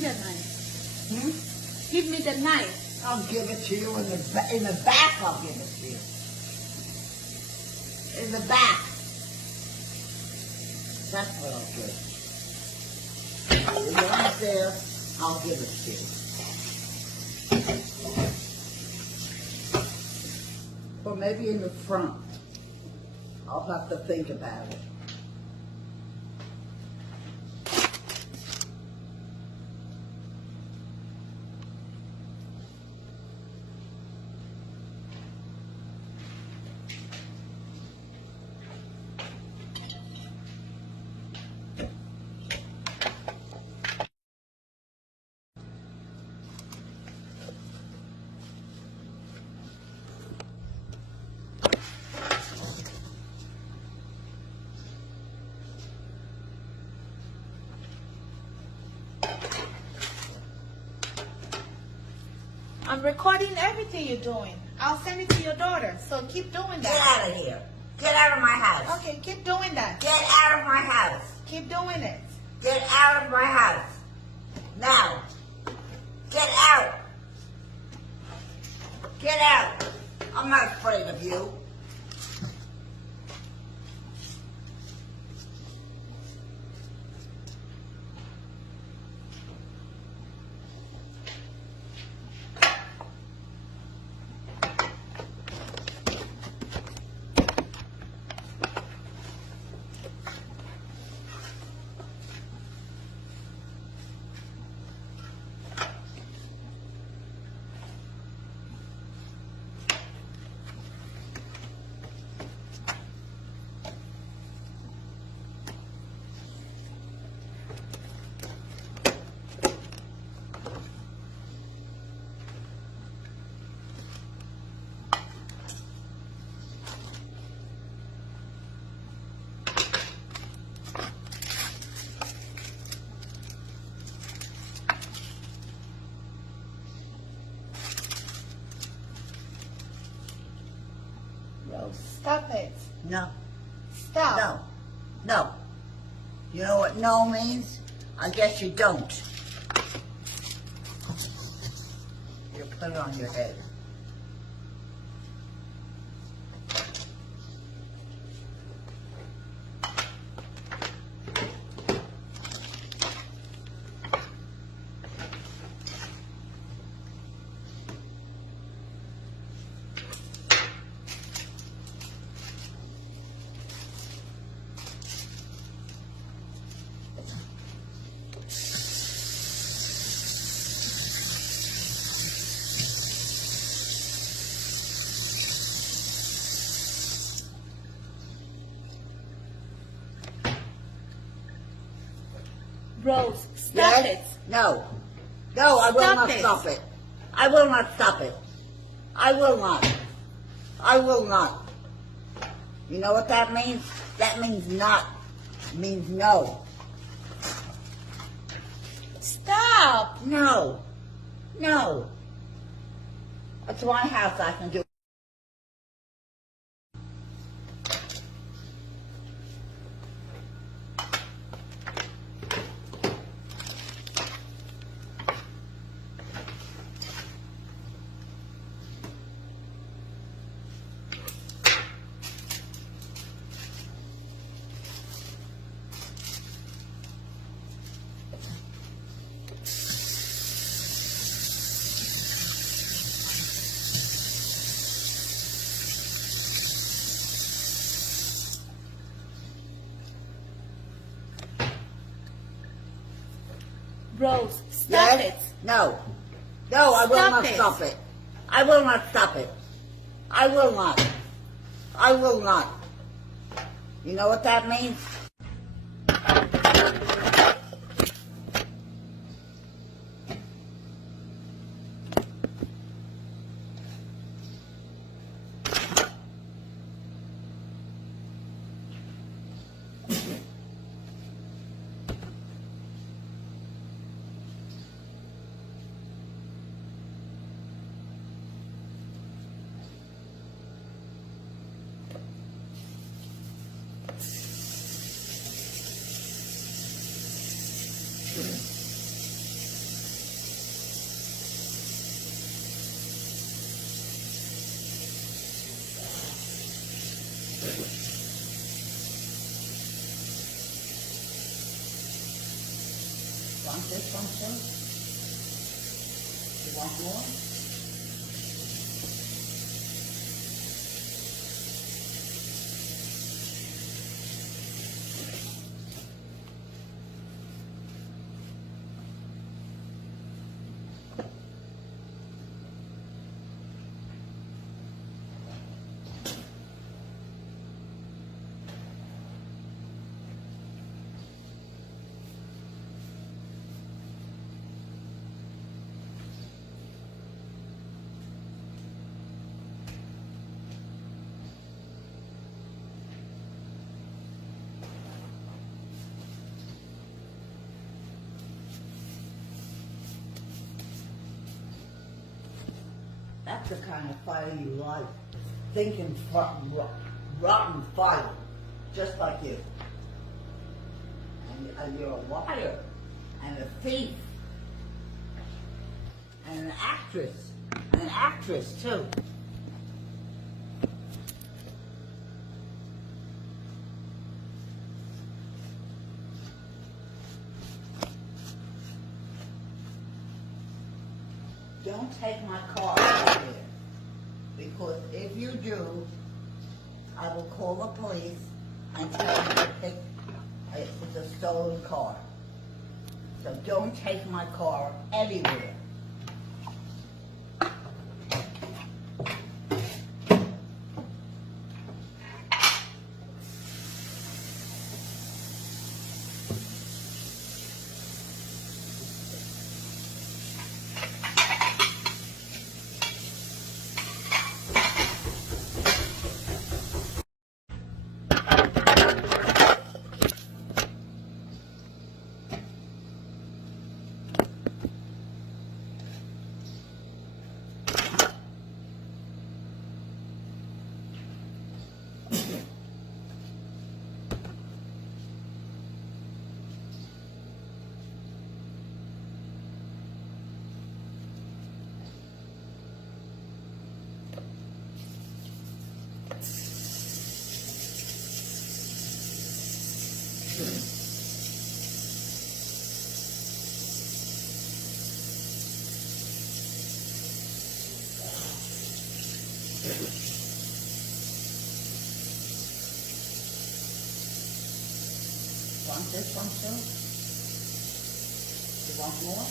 me the knife. Hmm? Give me the knife. I'll give it to you in the back. I'll give it to you. In the back. That's what I'll give. The one's there, I'll give it to you. Or maybe in the front. I'll have to think about it. I'm recording everything you're doing. I'll send it to your daughter. So keep doing Get that. out of here. Get out of my house. Okay, keep doing that. Get out of my house. Keep doing it. Get out of my house. Now. Get out. Get out. I'm not afraid of you. No. Stop it. No. Stop. No. No. You know what no means? I guess you don't. You put it on your head. Rose, stop Yes? it. No. No, I will Stop not it. stop it. I will not stop it. I will not. I will not. You know what that means? That means not. It means no. Stop. No. No. That's my house. I can do. Rose, stop Yes? it. No. No, I will Stop not it. stop it. I will not stop it. I will not. I will not. You know what that means? Want this one too? You want more? That's the kind of fire you like. Thinking rotten fire, just like you. And you're a liar, and a thief, and an actress too. Don't take my car out there, because if you do, I will call the police and tell them to pick it's a stolen car. So don't take my car anywhere. Want this one too? You want more?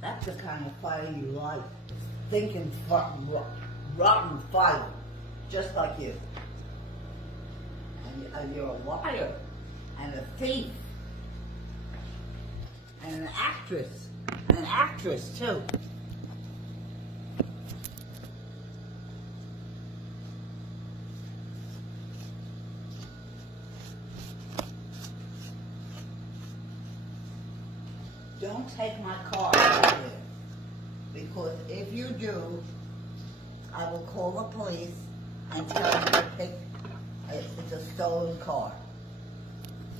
That's the kind of fire you like. Thinking rotten fire, just like you. And you're a liar, and a thief, and an actress too. Don't take my car out there, because if you do, I will call the police and tell them to pick it's a stolen car.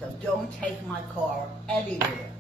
So don't take my car anywhere.